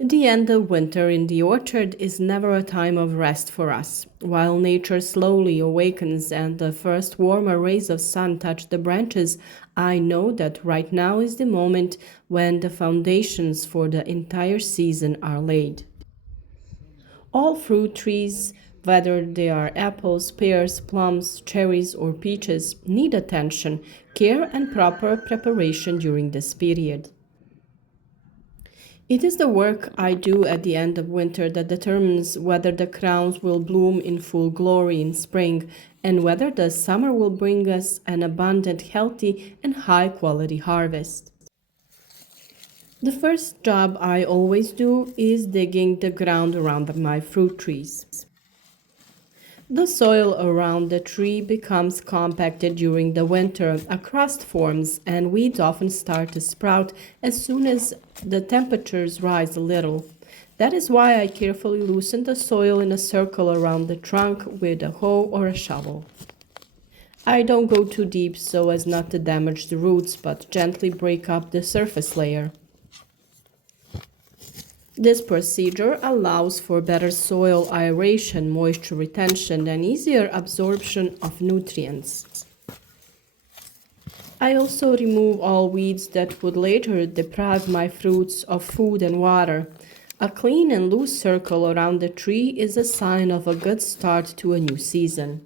The end of winter in the orchard is never a time of rest for us. While nature slowly awakens and the first warmer rays of sun touch the branches, I know that right now is the moment when the foundations for the entire season are laid. All fruit trees, whether they are apples, pears, plums, cherries, or peaches, need attention, care, and proper preparation during this period. It is the work I do at the end of winter that determines whether the crowns will bloom in full glory in spring and whether the summer will bring us an abundant, healthy, and high quality harvest. The first job I always do is digging the ground around my fruit trees. The soil around the tree becomes compacted during the winter, a crust forms, and weeds often start to sprout as soon as the temperatures rise a little. That is why I carefully loosen the soil in a circle around the trunk with a hoe or a shovel. I don't go too deep so as not to damage the roots, but gently break up the surface layer. This procedure allows for better soil aeration, moisture retention, and easier absorption of nutrients. I also remove all weeds that would later deprive my fruits of food and water. A clean and loose circle around the tree is a sign of a good start to a new season.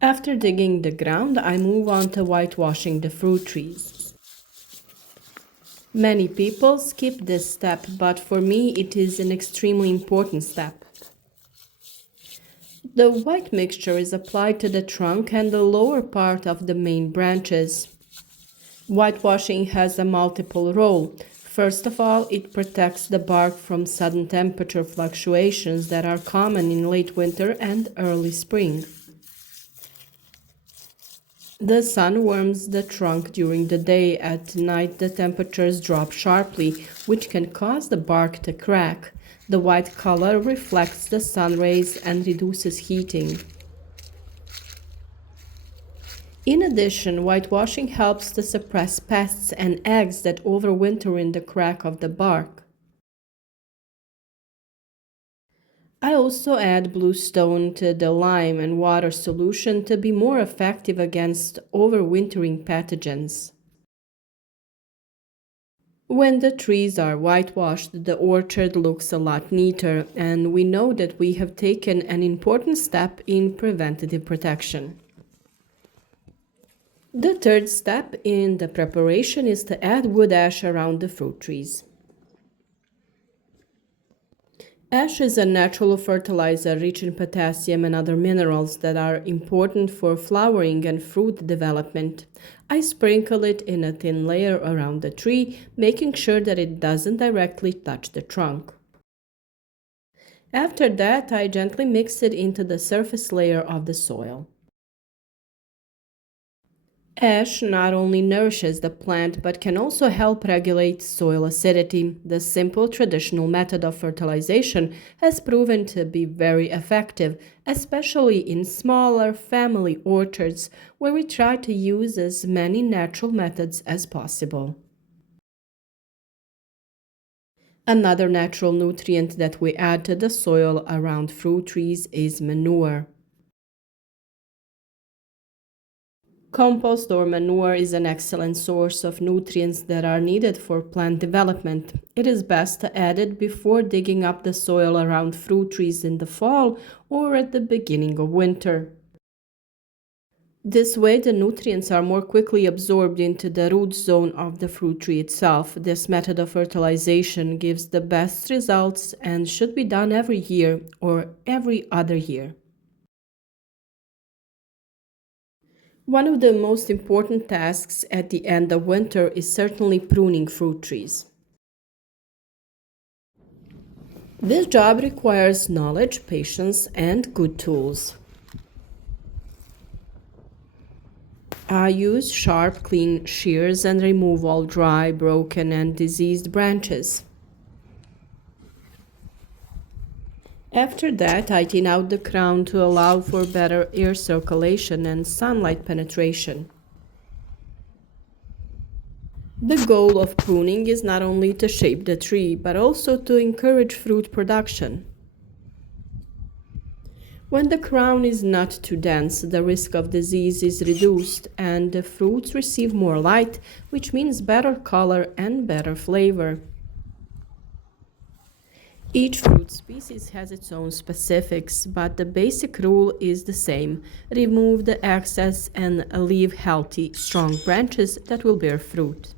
After digging the ground, I move on to whitewashing the fruit trees. Many people skip this step, but for me it is an extremely important step. The white mixture is applied to the trunk and the lower part of the main branches. Whitewashing has a multiple role. First of all, it protects the bark from sudden temperature fluctuations that are common in late winter and early spring. The sun warms the trunk during the day. At night, the temperatures drop sharply, which can cause the bark to crack. The white color reflects the sun rays and reduces heating. In addition, whitewashing helps to suppress pests and eggs that overwinter in the crack of the bark. I also add bluestone to the lime and water solution to be more effective against overwintering pathogens. When the trees are whitewashed, the orchard looks a lot neater, and we know that we have taken an important step in preventative protection. The third step in the preparation is to add wood ash around the fruit trees. Ash is a natural fertilizer rich in potassium and other minerals that are important for flowering and fruit development. I sprinkle it in a thin layer around the tree, making sure that it doesn't directly touch the trunk. After that, I gently mix it into the surface layer of the soil. Ash not only nourishes the plant but can also help regulate soil acidity. The simple traditional method of fertilization has proven to be very effective, especially in smaller family orchards where we try to use as many natural methods as possible. Another natural nutrient that we add to the soil around fruit trees is manure. Compost or manure is an excellent source of nutrients that are needed for plant development. It is best to add it before digging up the soil around fruit trees in the fall or at the beginning of winter. This way, the nutrients are more quickly absorbed into the root zone of the fruit tree itself. This method of fertilization gives the best results and should be done every year or every other year. One of the most important tasks at the end of winter is certainly pruning fruit trees. This job requires knowledge, patience, and good tools. I use sharp, clean shears and remove all dry, broken, and diseased branches. After that, I thin out the crown to allow for better air circulation and sunlight penetration. The goal of pruning is not only to shape the tree, but also to encourage fruit production. When the crown is not too dense, the risk of disease is reduced and the fruits receive more light, which means better color and better flavor. Each fruit species has its own specifics, but the basic rule is the same. Remove the excess and leave healthy, strong branches that will bear fruit.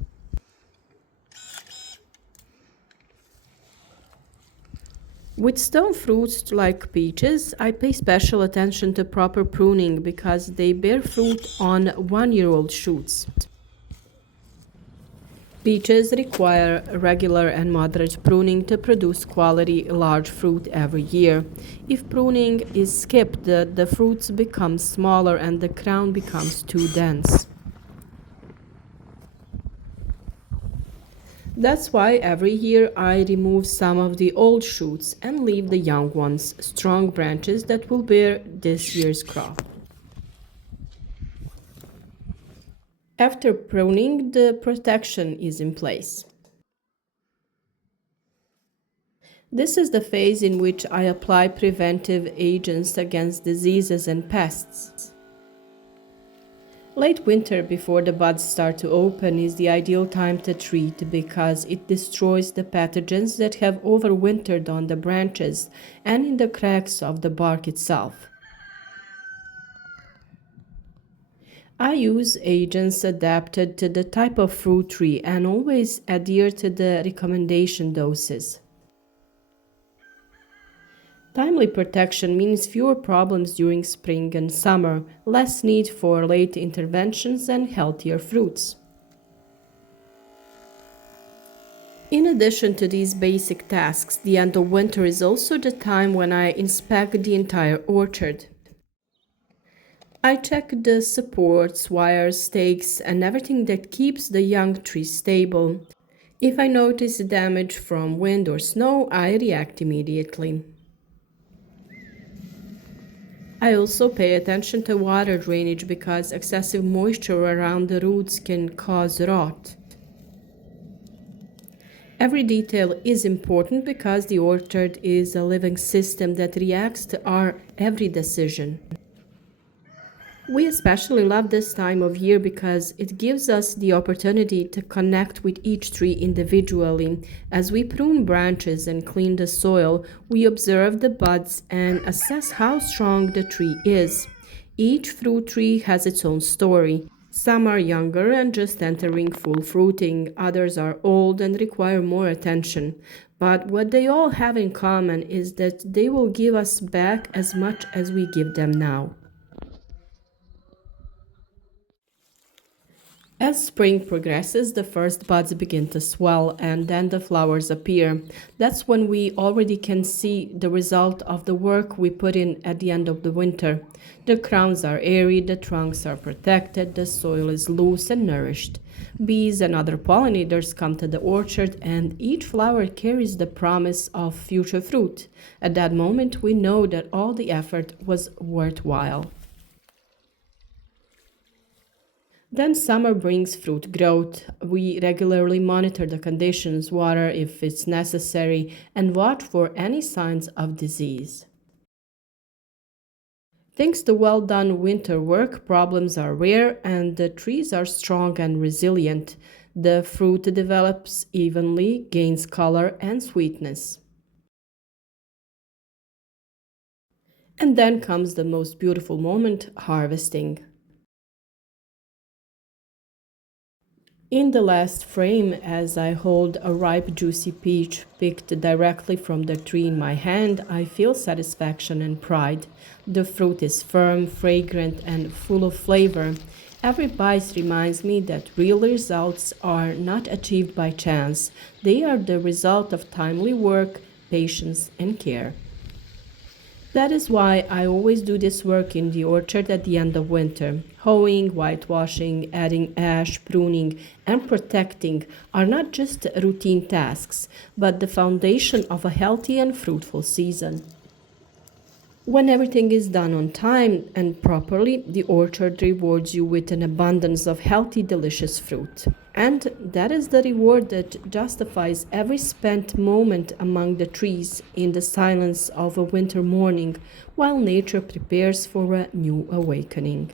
With stone fruits like peaches, I pay special attention to proper pruning because they bear fruit on 1-year-old shoots. Peaches require regular and moderate pruning to produce quality large fruit every year. If pruning is skipped, the fruits become smaller and the crown becomes too dense. That's why every year I remove some of the old shoots and leave the young ones, strong branches that will bear this year's crop. After pruning, the protection is in place. This is the phase in which I apply preventive agents against diseases and pests. Late winter before the buds start to open is the ideal time to treat because it destroys the pathogens that have overwintered on the branches and in the cracks of the bark itself. I use agents adapted to the type of fruit tree and always adhere to the recommendation doses. Timely protection means fewer problems during spring and summer, less need for late interventions, and healthier fruits. In addition to these basic tasks, the end of winter is also the time when I inspect the entire orchard. I check the supports, wires, stakes, and everything that keeps the young tree stable. If I notice damage from wind or snow, I react immediately. I also pay attention to water drainage because excessive moisture around the roots can cause rot. Every detail is important because the orchard is a living system that reacts to our every decision. We especially love this time of year because it gives us the opportunity to connect with each tree individually. As we prune branches and clean the soil, we observe the buds and assess how strong the tree is. Each fruit tree has its own story. Some are younger and just entering full fruiting, others are old and require more attention. But what they all have in common is that they will give us back as much as we give them now. As spring progresses, the first buds begin to swell and then the flowers appear. That's when we already can see the result of the work we put in at the end of the winter. The crowns are airy, the trunks are protected, the soil is loose and nourished. Bees and other pollinators come to the orchard and each flower carries the promise of future fruit. At that moment, we know that all the effort was worthwhile. Then summer brings fruit growth. We regularly monitor the conditions, water if it's necessary, and watch for any signs of disease. Thanks to well done winter work, problems are rare and the trees are strong and resilient. The fruit develops evenly, gains color and sweetness. And then comes the most beautiful moment, harvesting. In the last frame, as I hold a ripe juicy peach picked directly from the tree in my hand, I feel satisfaction and pride. The fruit is firm, fragrant, and full of flavor. Every bite reminds me that real results are not achieved by chance. They are the result of timely work, patience, and care. That is why I always do this work in the orchard at the end of winter. Hoeing, whitewashing, adding ash, pruning, and protecting are not just routine tasks, but the foundation of a healthy and fruitful season. When everything is done on time and properly, the orchard rewards you with an abundance of healthy, delicious fruit. And that is the reward that justifies every spent moment among the trees in the silence of a winter morning while nature prepares for a new awakening.